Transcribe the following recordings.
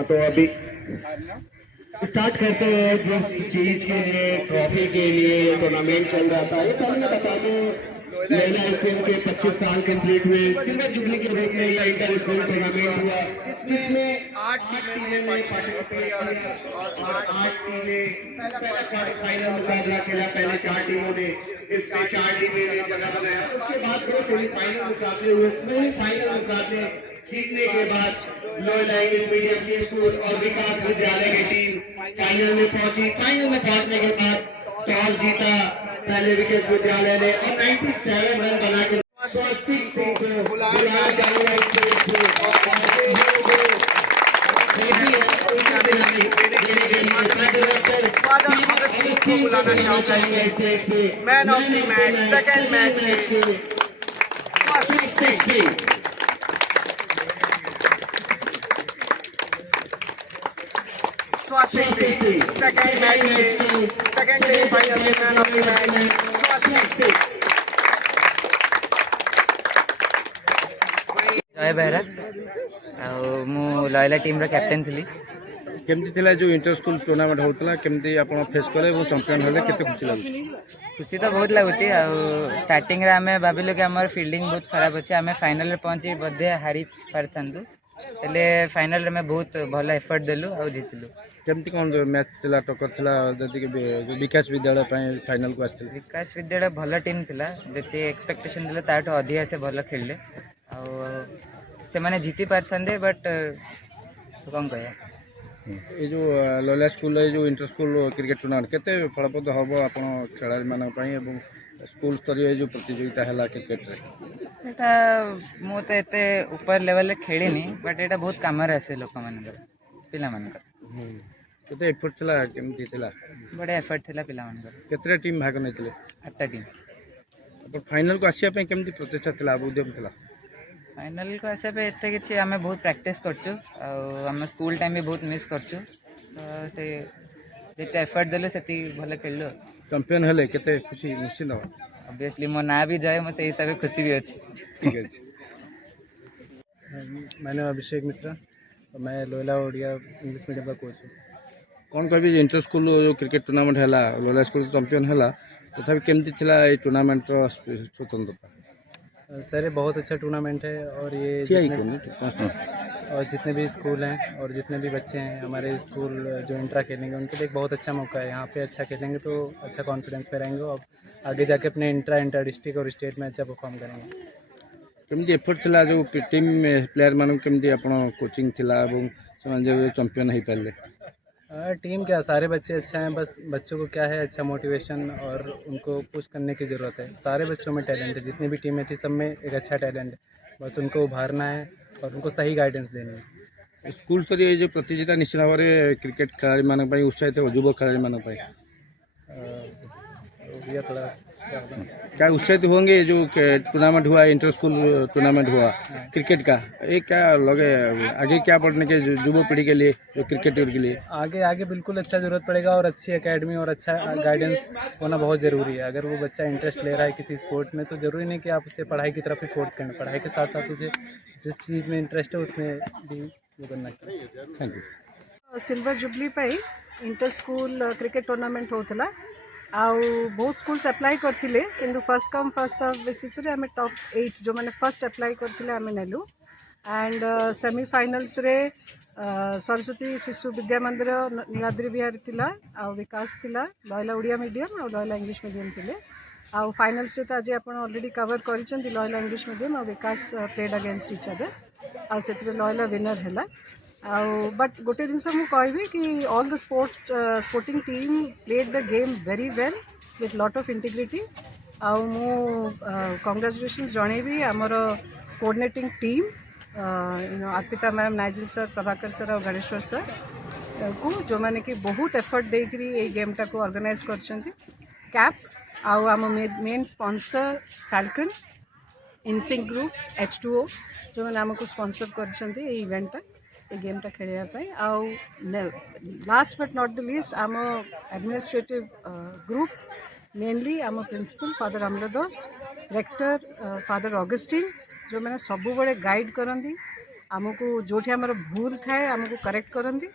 हाँ तो अभी स्टार्ट करते हैं जिस चीज के लिए ट्रॉफी के लिए टूर्नामेंट चल रहा था। ये पहले मैं बता दूं लैला स्कूल के 25 साल कंप्लीट हुए, सिल्वर जुबली के रूप में ये इंटर स्कूल टूर्नामेंट हुआ जिसमें 8 टीमों ने पार्टिसिपेट किया और 8 टीमें पहला फाइनल मुकाबला खेला। पहले 4 टीमों ने इसमें 4 टीमें ने जगह बनाया। उसके बाद फिर सेमीफाइनल मुकाबले हुए। सेमीफाइनल मुकाबले जीतने के बाद लोयला इंग्लिश मीडियम की स्कूल और विकास विद्यालय की टीम फाइनल में पहुंची। फाइनल में पहुंचने के बाद टॉस जीता पहले विकास विद्यालय ने और 97 रन बना के स्वस्तिक सिंह को बुलाया जाएगा स्टेज पे man of the match second match के स्वास्तिक सिंह सेकंड मैच के सेकंड सेमीफाइनल के मैन ऑफ द मैच स्वास्तिक सिंह। जय बेहरा मु लयला टीम कैप्टेन थी। केमती थिला जो इंटर स्कूल टूर्नामेंट होता केमती आपण फेस कले और चैंपियन होले केते खुशी लागु? खुशी तो बहुत लगुच। स्टार्टिंग रे आमे भाबिलु कि हमर फील्डिंग बहुत खराब अच्छे, आमे फाइनल रे पहुंची बधे हारी पारथांतु, हेले फाइनल रे मैं बहुत भल एफर्ट देलु और जीतलु। केमती कोन मैच थिला टक्कर थिला जति के विकास विद्यालय फाइनल को आस्थिले? विकास विद्यालय भल टीम थिला, जति एक्सपेक्टेशन दिले ताठो अधिक से भल खेलले आ से माने जीती पारथांदे, बट कौन कहया ये जो लयला स्कूल जो इंटर स्कूल क्रिकेट टूर्नामेंट केते फलप्रद हम आपण खेलाड़ी मान स्कूल स्तरीय जो प्रतियोगिता है क्रिकेट रे एटा मु तो एते ऊपर लेवल रे खेलिनी, बट एटा बहुत काम रे आसे लोक मानकर पिला मानकर। केते एफर्ट थिला केमती थिला? बड़े एफर्ट थिला पिला मानकर। केते टीम भाग नैतिले? 8टा टीम। अब फाइनल को आसिया पे केमती प्रचेष्टा थिला उद्यम थिला? फाइनल को आसे पे एते किछि आमे बहुत प्रैक्टिस करछु और हम स्कूल टाइम भी बहुत मिस करछु, तो से जेते एफर्ट देले सेती भले खेललो। चैंपियन हले केते खुशी निश्चित हो? ऑब्वियसली मो ना भी जाए मो से हिसाब खुशी भी अछि। ठीक है। मैं नाम अभिषेक मिश्रा और मैं लोयला ओडिया इंग्लिश मीडियम का कोच हूँ। कौन कह इंटर स्कूल जो क्रिकेट टूर्नामेंट है लोयला स्कूल चैंपियन है तथा केमती थिला ये टूर्नामेंट स्वतंत्रता? सर ये बहुत अच्छा टूर्नामेंट है और ये जितने भी स्कूल हैं और जितने भी बच्चे हैं हमारे स्कूल जो इंट्रा खेलेंगे उनके लिए एक बहुत अच्छा मौका है। यहाँ पे अच्छा खेलेंगे तो अच्छा कॉन्फिडेंस पे रहेंगे और आगे जाके अपने इंटर डिस्ट्रिक्ट और स्टेट में अच्छा परफॉर्म करेंगे। केमती एफर्ट थिला जो टीम प्लेयर मान केमती आपण कोचिंग थिला एवं जो चैंपियन हो पारे? टीम क्या सारे बच्चे अच्छे हैं, बस बच्चों को क्या है अच्छा मोटिवेशन और उनको पुश करने की ज़रूरत है। सारे बच्चों में टैलेंट है, जितनी भी टीमें थी सब में एक अच्छा टैलेंट है, बस उनको उभारना है और उनको सही गाइडेंस देनी है। स्कूल स्तरीय जो प्रतियोगिता निश्चित भाव में क्रिकेट खिलाड़ी मान उत्साहित हो युवा खिलाड़ी मान भैया थोड़ा क्या उत्साहित होंगे जो टूर्नामेंट हुआ इंटर स्कूल टूर्नामेंट हुआ क्रिकेट का, ये क्या लगे आगे क्या बढ़ने के युवा पीढ़ी के लिए जो क्रिकेटर के लिए? आगे बिल्कुल अच्छा ज़रूरत पड़ेगा और अच्छी एकेडमी और अच्छा गाइडेंस होना बहुत ज़रूरी है। अगर वो बच्चा इंटरेस्ट ले रहा है किसी स्पोर्ट में तो ज़रूरी नहीं कि आप उसे पढ़ाई की तरफ ही फोर्स करना, पढ़ाई के साथ साथ उसे जिस चीज़ में इंटरेस्ट है उसमें भी वो करना चाहिए। Thank you. सिल्वर जुबली पे इंटर स्कूल क्रिकेट टूर्नामेंट होता आउ बहुत स्कूल्स अप्लाई करथिले, किंतु first come first serve basis रे हमें टॉप 8 जो मैंने फर्स्ट अप्लाई करथिले हमें नेलु एंड सेमीफाइनल्स रे सरस्वती शिशु विद्या मंदिर नीलाद्री विहार थिला आउ विकास थिला लयला ओडिया मीडियम और लयला इंग्लिश मीडियम थिले आउ फाइनल्स रे तो आज आपण ऑलरेडी कवर करिसें लयला इंग्लिश मीडियम और विकास प्लेड अगेंस्ट इच अदर आउ सेतिर लयला विनर हैला। बट गोटे जिनस मुझे कि all the sporting team played the game very well with lot of integrity आउ कंग्रेचुलेशंस जनइबी आमर coordinating team Arpita ma'am, Nigel sir, Prabhakar sir और गणेश्वर सर को जो मैंने कि बहुत एफर्ट देकरी ये गेमटा को ऑर्गेनाइज कर कैप आउ आम main sponsor Falcon Insync group H2O जो मैंने आमको स्पॉन्सर कर इवेंटा ये गेमटा खेलवाई आउ last but not the least आम एडमिनिस्ट्रेटिव ग्रुप मेनली आम principal father Amaldas, rector father Augustine जो मैंने सब बड़े गाइड करती आमको जोठी आमर भूल थाए आमको करेक्ट करती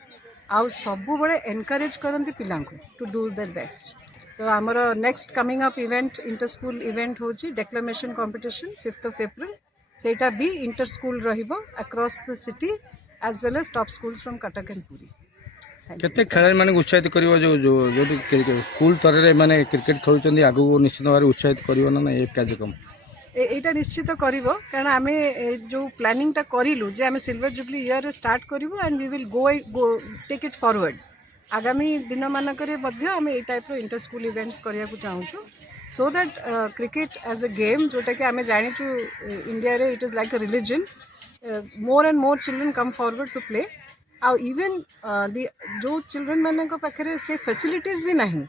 आउ सबु बड़े एनकरेज करती पिला टू डू देयर बेस्ट। तो आमर next coming up event inter school event होची डेक्लेमेशन कंपटीशन 5th April सेटा भी इंटर स्कूल रहिबो across the city as well as top schools from Cuttack and Puri. केते खेलाड़ी माने उत्साहित करिवो जो जो जो स्कूल तरह माने क्रिकेट खेलुचंदी आगु निश्चित भाव उत्साहित करिवो ना ए कार्यक्रम एटा निश्चित करिवो कारण आमे जो प्लानिंग टा करिलु जे आमे सिल्वर जुबली ईयर स्टार्ट करिवो and we will go take it forward. आगामी दिन मानकरे मध्ये आमे ए टाइप रो इंटर स्कूल इवेंट्स करिया को चाहूछु so that cricket as a game जोटा कि आमे जानिछु इंडिया रे it is like a religion more and more children come forward to play आउ इवन जो चिल्ड्रन मान पाखे से फैसिलिटीज भी नहीं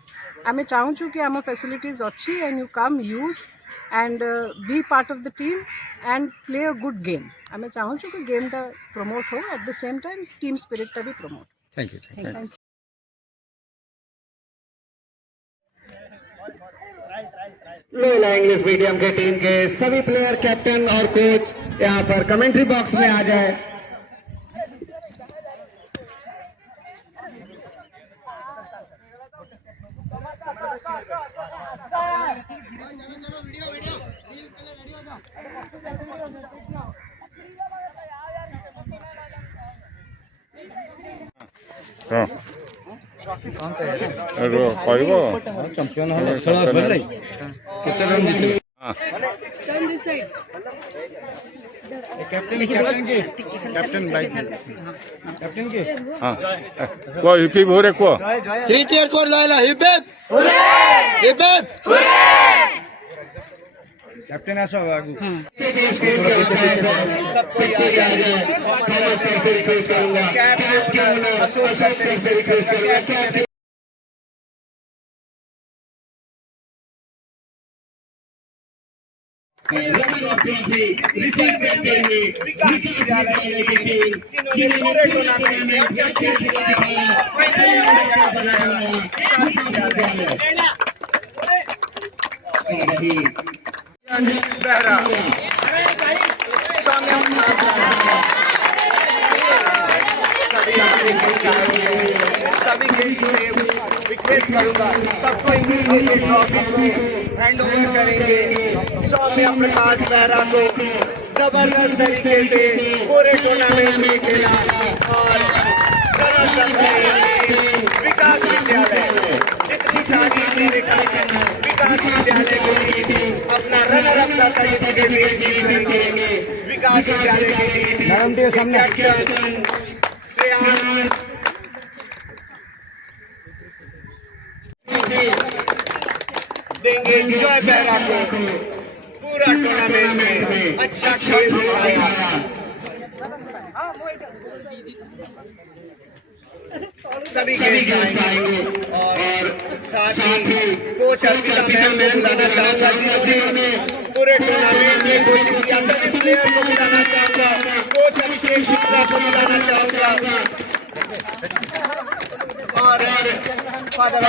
आमे चाहूँ कि आम फैसिलिटीज अच्छी and you come use and be part of the team and play a good game. आमे चाहूँ कि गेम टा प्रमोट हो at the same time team spirit टा भी प्रमोट। Thank you. लोला इंग्लिश मीडियम के टीम के सभी प्लेयर कैप्टन और कोच यहाँ पर कमेंट्री बॉक्स में आ जाए। କହିବ चैंपियन हो खेल सर केते रन जीतले कैप्टन कैप्टन भाई कैप्टन के ହଁ କୁହ ହିପି ଭୋରେ କୁହ 3 cheers for Loyola. Hip hip. Hooray! Hip hip. Captain आसो आगु बेहरा सभी गेस्ट से रिक्वेस्ट करूंगा सबको इमीडिएटली ये ट्रॉफी को हैंड ओवर करेंगे सौम्य प्रकाश बेहरा को जबरदस्त तरीके से पूरे टूर्नामेंट में खेला और विकास विद्यालय जितनी तारीफ मेरे विकास विद्यालय को अपना रनर अप का सर्टिफिकेट भी रिसीव करेंगे। विकास विद्यालय की टीम कैप्टन श्रेयांश देंगे विजय बेहरा को पूरा टूर्नामेंट में अच्छा खेल दिखाया। सभी गेस्ट आएंगे और साथ ही कोच अर्पिता मैम को बुलाना चाहूंगा जिन्होंने पूरे टूर्नामेंट में कोचिंग किया। सभी प्लेयर को बुलाना चाहूंगा, कोच अभिषेक शुक्ला को बुलाना चाहूंगा और फादर